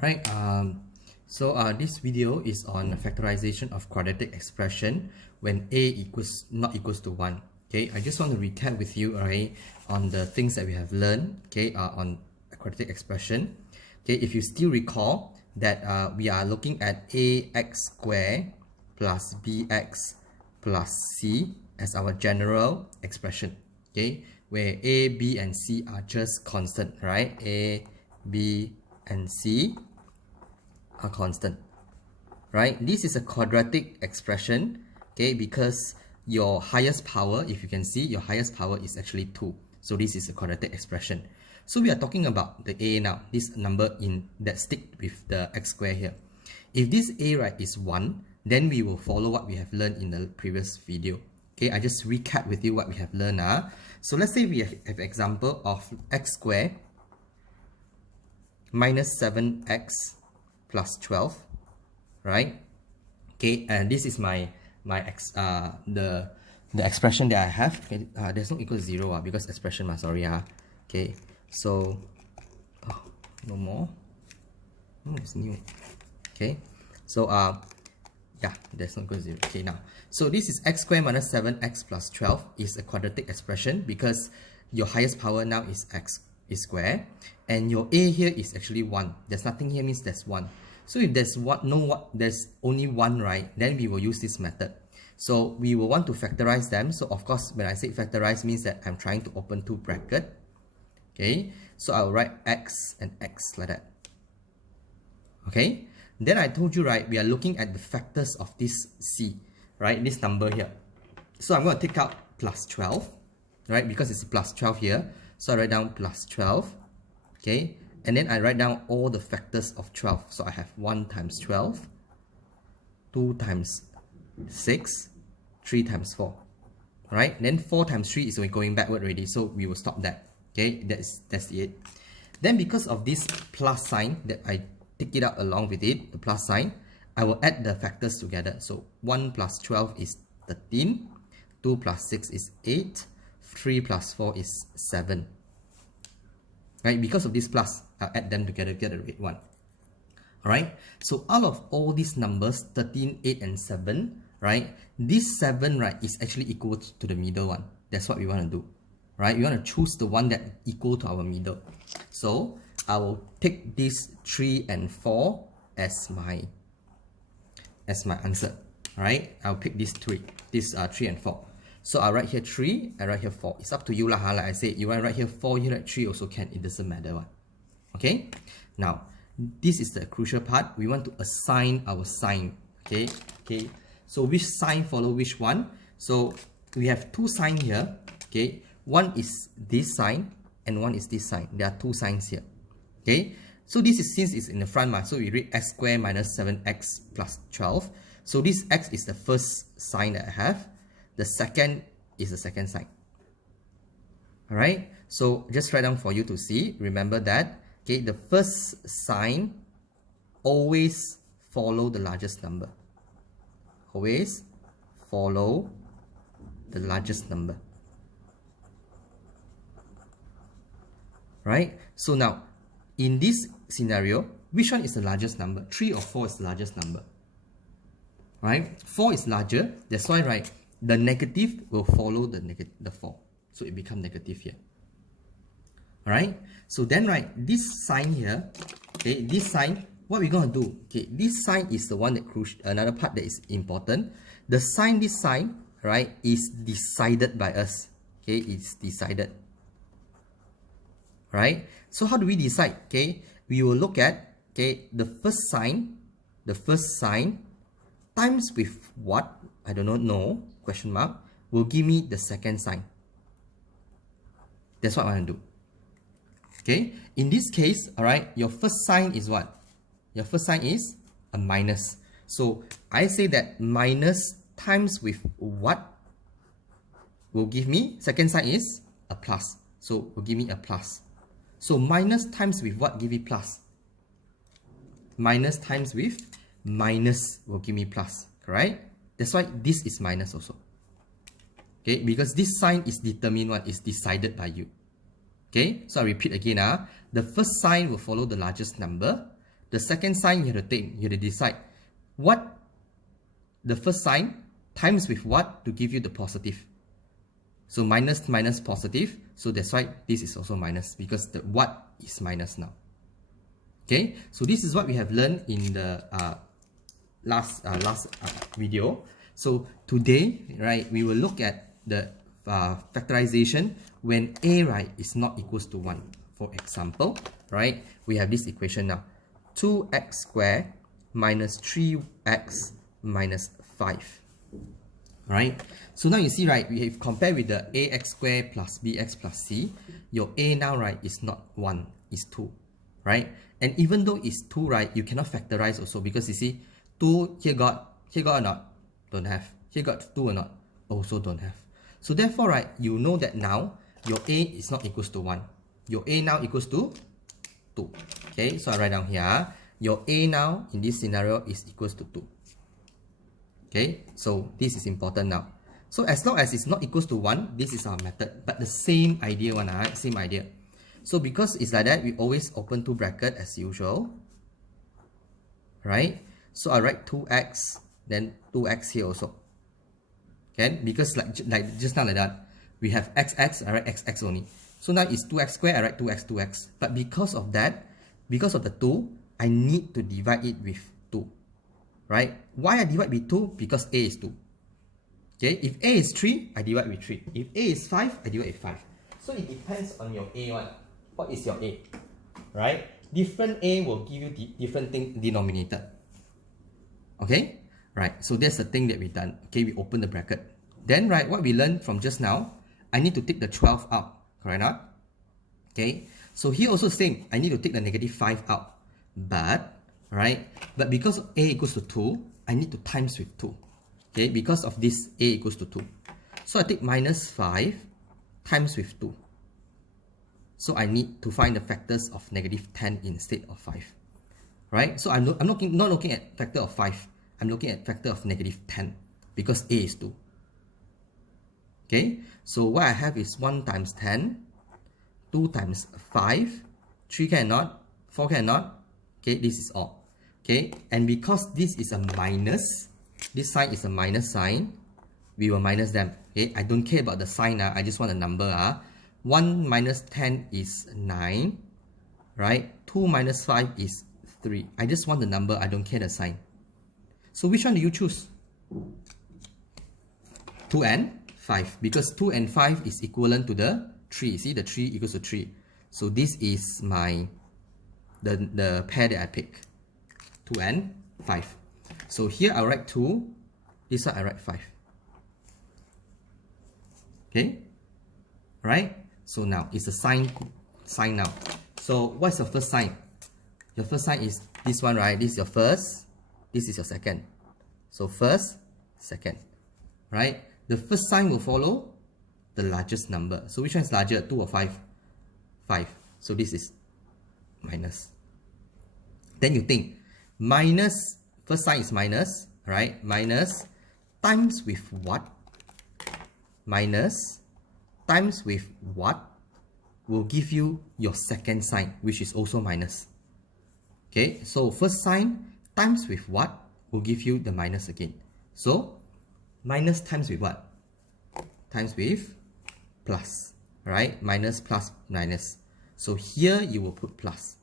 Alright, this video is on factorization of quadratic expression when a not equals to 1. Okay, I just want to recap with you, alright, on the things that we have learned, okay, on a quadratic expression. Okay, if you still recall that we are looking at ax squared plus bx plus c as our general expression, okay, where a, b, and c are just constant, right? A, b, and c are constant, right? This is a quadratic expression, okay, because your highest power, if you can see, your highest power is actually 2. So this is a quadratic expression. So we are talking about the a now, this number in that stick with the x squared here. If this a, right, is 1, then we will follow what we have learned in the previous video. Okay, I just recap with you what we have learned. So let's say we have an example of x squared minus 7x plus 12, right? Okay, and this is the expression that I have. Okay, there's no equal to 0 because expression, sorry. Okay, so no more. It's new. Okay, so yeah, there's no equal to 0. Okay, now, so this is x squared minus 7x plus 12 is a quadratic expression because your highest power now is x is square, and your a here is actually 1. There's nothing here means there's 1. So if there's there's only 1, right, then we will use this method. So we will want to factorize them. So of course, when I say factorize means that I'm trying to open 2 brackets. Okay, so I'll write x and x like that. Okay, then I told you, right, we are looking at the factors of this c, right, this number here. So I'm going to take out plus 12, right, because it's plus 12 here. So I write down plus 12, okay, and then I write down all the factors of 12. So I have 1 times 12, 2 times 6, 3 times 4, right? Then 4 times 3 is going backward already, so we will stop that. Okay, that's it. Then because of this plus sign that I take it out along with it, the plus sign, I will add the factors together. So 1 plus 12 is 13, 2 plus 6 is 8, 3 plus 4 is 7. Right? Because of this plus, I'll add them together, get a right one. Alright? So out of all these numbers, 13, 8, and 7, right? This 7, right, is actually equal to the middle one. That's what we want to do. Right? We want to choose the one that equal to our middle. So I will take this 3 and 4 as my answer. Alright? I'll pick this 3 and 4. So I write here 3, I write here 4. It's up to you lah. Like I said, you want to write here 4, you write 3 also can. It doesn't matter one. Okay? Now, this is the crucial part. We want to assign our sign. Okay? Okay. So which sign follow which one? So we have 2 signs here. Okay? One is this sign and one is this sign. There are 2 signs here. Okay? So this is since it's in the front, so we read x squared minus 7x plus 12. So this x is the first sign that I have. The second is the second sign. Alright, so just write down for you to see. Remember that, okay, the first sign always follow the largest number. Always follow the largest number. Right? So now, in this scenario, which one is the largest number? 3 or 4 is the largest number. Right? 4 is larger, that's why, right, the negative will follow the 4. So it becomes negative here. Alright? So then, right, this sign here, okay, this sign, what we're going to do, okay, this sign is the one that another part that is important. This sign, right, is decided by us. Okay, it's decided. Right? So how do we decide? Okay, we will look at, okay, the first sign times with what? I do not know, question mark, will give me the second sign. That's what I want to do. Okay, in this case, alright, your first sign is what? Your first sign is a minus. So I say that minus times with what will give me, second sign is a plus. So will give me a plus. So minus times with what give me plus? Minus times with minus will give me plus, correct? That's why this is minus also. Okay, because this sign is determined one, is decided by you. Okay, so I repeat again. The first sign will follow the largest number. the second sign you have to take, you have to decide what the first sign times with what to give you the positive. So minus minus positive, so that's why this is also minus, because the what is minus now. Okay, so this is what we have learned in the last video. So today, right, we will look at the factorization when a, right, is not equals to 1. For example, right, we have this equation now, 2x squared minus 3x minus 5. Right, so now you see, right, we have compared with the ax squared plus bx plus c. Your a now, right, is not 1, is 2, right? And even though it's 2, right, you cannot factorize also, because you see 2 here got or not? Don't have. Here got 2 or not? Also don't have. So therefore, right, you know that now your a is not equals to 1. Your a now equals to 2. Okay, so I write down here, your a now in this scenario is equals to 2. Okay, so this is important now. So as long as it's not equals to 1, this is our method. But the same idea one, right? Same idea. So because it's like that, we always open 2 bracket as usual. Right? So I write 2x, then 2x here also. Okay, because like just now like that, we have xx, I write xx only. So now it's 2x squared, I write 2x. But because of that, because of the 2, I need to divide it with 2. Right? Why I divide with 2? Because a is 2. Okay, if a is 3, I divide with 3. If a is 5, I divide with 5. So it depends on your a one. What is your a? Right? Different a will give you different thing denominator. Okay? Right, so that's the thing that we done. Okay, we open the bracket. Then, right, what we learned from just now, I need to take the 12 out. Correct or not? Okay, so here also same. I need to take the negative 5 out. But because a equals to 2, I need to times with 2. Okay, because of this a equals to 2. So I take minus 5 times with 2. So I need to find the factors of negative 10 instead of 5. Right? So I'm not looking at factor of 5. I'm looking at factor of negative 10 because a is 2. Okay, so what I have is 1 times 10, 2 times 5, 3 cannot, 4 cannot. Okay, this is all. Okay, and because this is a minus, this sign is a minus sign, we will minus them. Okay, I don't care about the sign, I just want a number. 1 minus 10 is 9, right? 2 minus 5 is 3. I just want the number, I don't care the sign. So which one do you choose? 2 and 5, because 2 and 5 is equivalent to the 3. See, the 3 equals to 3. So this is my the pair that I pick, 2 and 5. So here I write 2, this one I write 5. Okay, right? So now it's a sign now. So what's your first sign? Your first sign is this one, right? This is your first, this is your second. So first, second, right? The first sign will follow the largest number. So which one is larger, 2 or 5? 5. So this is minus. Then you think, minus, first sign is minus, right? Minus times with what? Minus times with what will give you your second sign, which is also minus. Okay, so first sign times with what will give you the minus again. So minus times with what? Times with plus, right? Minus plus minus. So here you will put plus.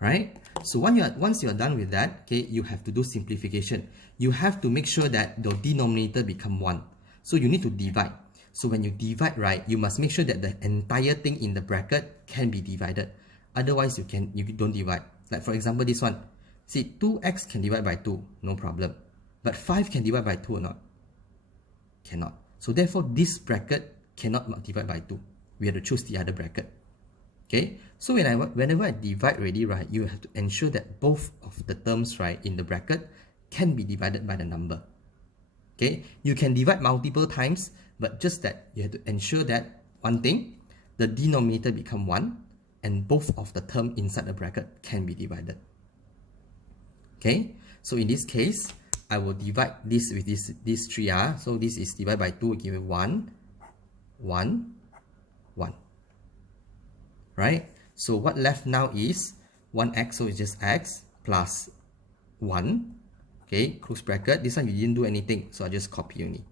Right? So once you are done with that, okay, you have to do simplification. You have to make sure that the denominator become 1. So you need to divide. So when you divide, right, you must make sure that the entire thing in the bracket can be divided. Otherwise, you don't divide. Like for example, this one. See, 2x can divide by 2, no problem. But 5 can divide by 2 or not? Cannot. So therefore, this bracket cannot divide by 2. We have to choose the other bracket. Okay, so whenever I divide already, right, you have to ensure that both of the terms, right, in the bracket can be divided by the number. Okay, you can divide multiple times, but just that you have to ensure that one thing, the denominator become 1 and both of the term inside the bracket can be divided. Okay, so in this case, I will divide this with these 3. So this is divided by 2, give me 1, 1, 1. Right? So what left now is 1x, so it's just x plus 1. Okay, close bracket. This one you didn't do anything, so I just copy only.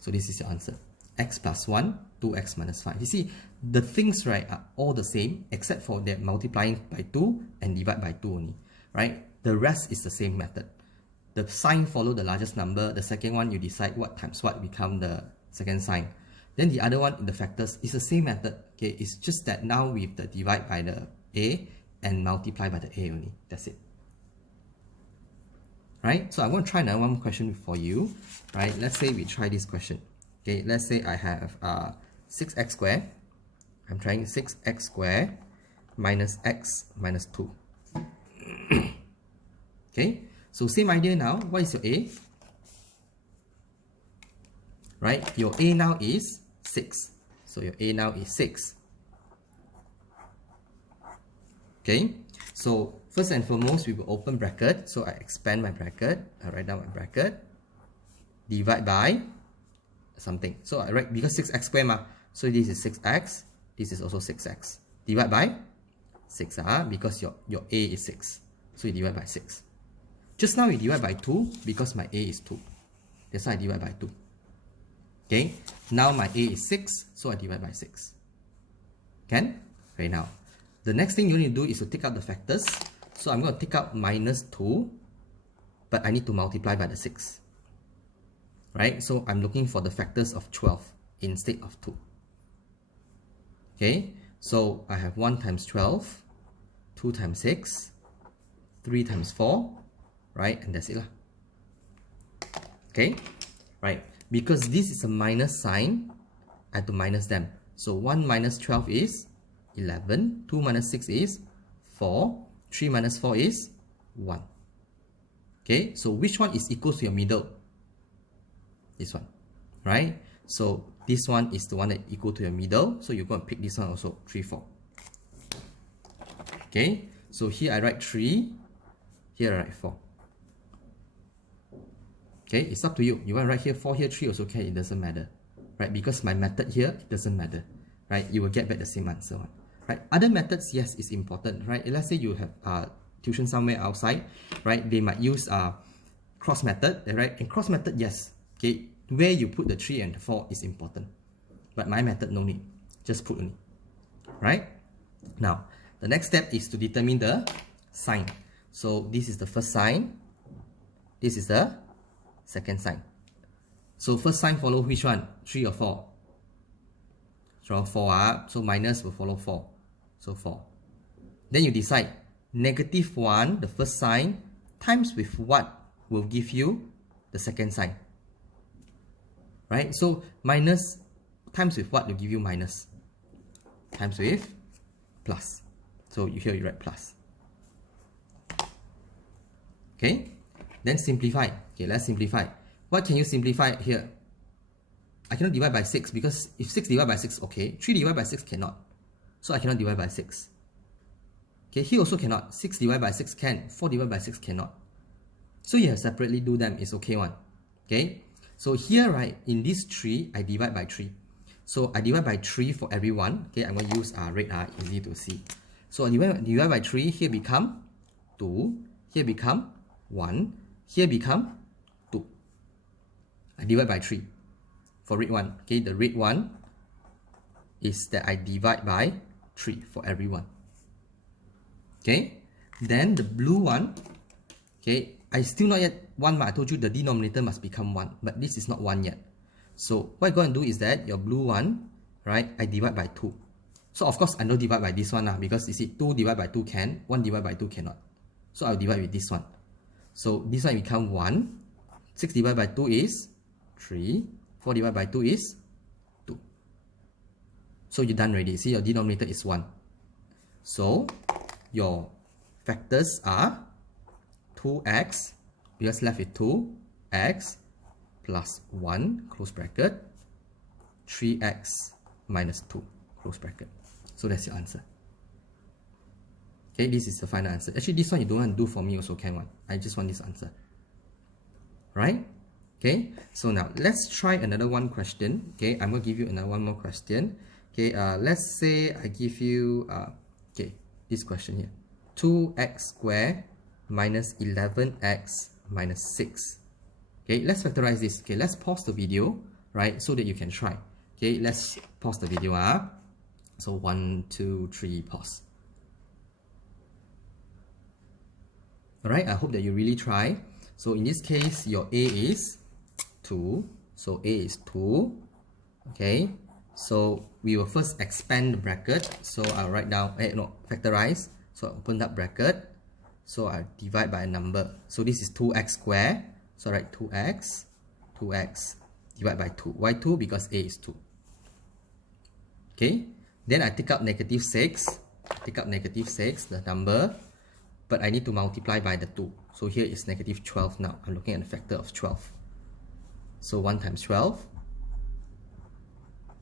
So this is your answer. X plus 1, 2x minus 5. You see, the things, right, are all the same except for that multiplying by 2 and divide by 2 only, right? The rest is the same method. The sign follow the largest number. The second one, you decide what times what become the second sign. Then the other one in the factors is the same method. Okay, it's just that now with the divide by the a and multiply by the a only. That's it. Right? So I want to try another one question for you. Right? Let's say we try this question. Okay, let's say I have 6x squared. I'm trying 6x squared minus x minus 2. Okay, so same idea now. What is your a? Right? Your a now is 6. So your a now is 6. Okay, so first and foremost, we will open bracket. So I expand my bracket. I write down my bracket. Divide by something. So I write, because 6x squared ma, so this is 6x. This is also 6x. Divide by 6 because your a is 6. So you divide by 6. Just now we divide by 2 because my a is 2. That's why I divide by 2. Okay, now my a is 6, so I divide by 6. Can? Okay, now the next thing you need to do is to take out the factors. So I'm going to take out minus 2, but I need to multiply by the 6. Right? So I'm looking for the factors of 12 instead of 2. Okay, so I have 1 times 12, 2 times 6, 3 times 4, right? And that's it lah. Okay, right? Because this is a minus sign, I have to minus them. So 1 minus 12 is 11, 2 minus 6 is 4, 3 minus 4 is 1. Okay, so which one is equal to your middle? This one, right? So this one is the one that equal to your middle. So you're going to pick this one also, 3, 4. Okay, so here I write 3, here I write 4. Okay, it's up to you. You want to write here 4, here 3 also can, it doesn't matter. Right, because my method here, it doesn't matter. Right, you will get back the same answer. Right, other methods, yes, is important. Right, let's say you have tuition somewhere outside. Right, they might use cross method. Right, and cross method, yes. Okay, where you put the 3 and 4 is important. But my method, no need. Just put only. Right? Now, the next step is to determine the sign. So this is the first sign. This is the second sign. So first sign follow which one? 3 or 4? So 4. So minus will follow 4. So 4. Then you decide -1, the first sign, times with what will give you the second sign. Right? So minus times with what will give you minus? Times with plus. So here you write plus. Okay? Then simplify. Okay, let's simplify. What can you simplify here? I cannot divide by 6 because if 6 divided by 6, okay. 3 divided by 6 cannot. So I cannot divide by 6. Okay, here also cannot. 6 divided by 6 can. 4 divided by 6 cannot. So you have separately do them. It's okay one. Okay. So here, right, in this 3, I divide by 3. So I divide by 3 for everyone. Okay, I'm going to use red, easy to see. So I divide by 3, here become 2, here become 1, here become 2. I divide by 3 for red one. Okay, the red one is that I divide by 3 for everyone. Okay, then the blue one, okay, I still not yet 1, but I told you the denominator must become 1, but this is not 1 yet. So what I'm going to do is that your blue one, right, I divide by 2. So of course I don't divide by this one because you see 2 divided by 2 can, 1 divided by 2 cannot. So I'll divide with this one. So this one become 1, 6 divided by 2 is 3, 4 divided by 2 is 2. So you're done already. See, your denominator is 1. So your factors are 2x, because left with 2x plus 1, close bracket, 3x minus 2, close bracket. So that's your answer. Okay, this is the final answer. Actually, this one you don't want to do for me also can one. I just want this answer. Right? Okay, so now let's try another one question. Okay, I'm going to give you another one more question. Okay, let's say I give you Okay, this question here. 2x squared minus 11x minus 6. Okay, let's factorize this. Okay, let's pause the video, right, so that you can try. Okay, let's pause the video. So 1, 2, 3, pause. Alright, I hope that you really try. So in this case, your A is 2. So A is 2. Okay, so we will first expand the bracket. So I'll write down, factorize. So I open that bracket. So I divide by a number. So this is 2x squared. So I write 2x divide by 2. Why 2? Because A is 2. Okay, then I take out negative 6. Take out negative 6, the number. But I need to multiply by the 2. So here is negative 12 now. I'm looking at the factor of 12. So 1 times 12.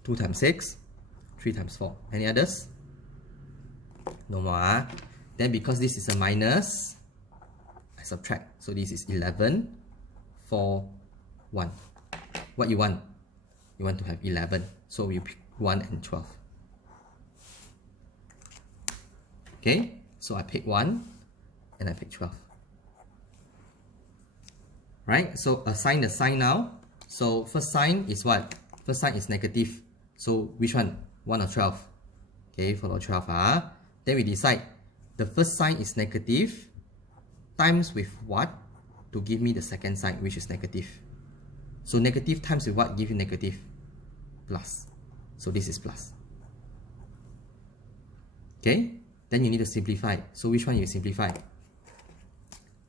2 times 6. 3 times 4. Any others? No more. Then because this is a minus, I subtract. So this is 11, 4, 1. What you want? You want to have 11. So you pick 1 and 12. Okay, so I pick 1 and I pick 12. Right, so assign the sign now. So first sign is what? First sign is negative. So which one? 1 or 12? Okay, follow 12. Then we decide the first sign is negative times with what to give me the second sign, which is negative. So negative times with what give you negative? Plus. So this is plus. Okay, then you need to simplify. So which one you simplify?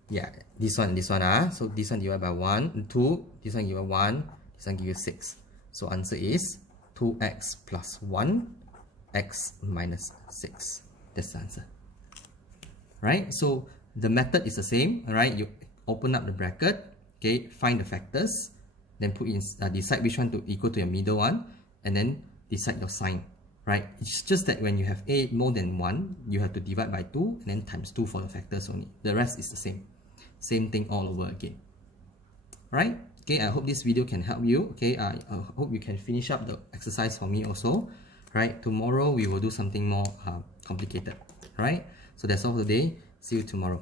Yeah, this one. So this one divided by 1, 2, this one give you 1, this one give you 6. So answer is 2x plus 1, x minus 6. That's the answer. Right? So the method is the same. Alright, you open up the bracket, okay, find the factors, then put in, decide which one to equal to your middle one, and then decide your sign. Right? It's just that when you have a more than 1, you have to divide by 2 and then times 2 for the factors only. The rest is the same. Same thing all over again. Alright? Okay, I hope this video can help you. Okay, I hope you can finish up the exercise for me also. Right? Tomorrow we will do something more complicated. Right? So that's all for today. See you tomorrow.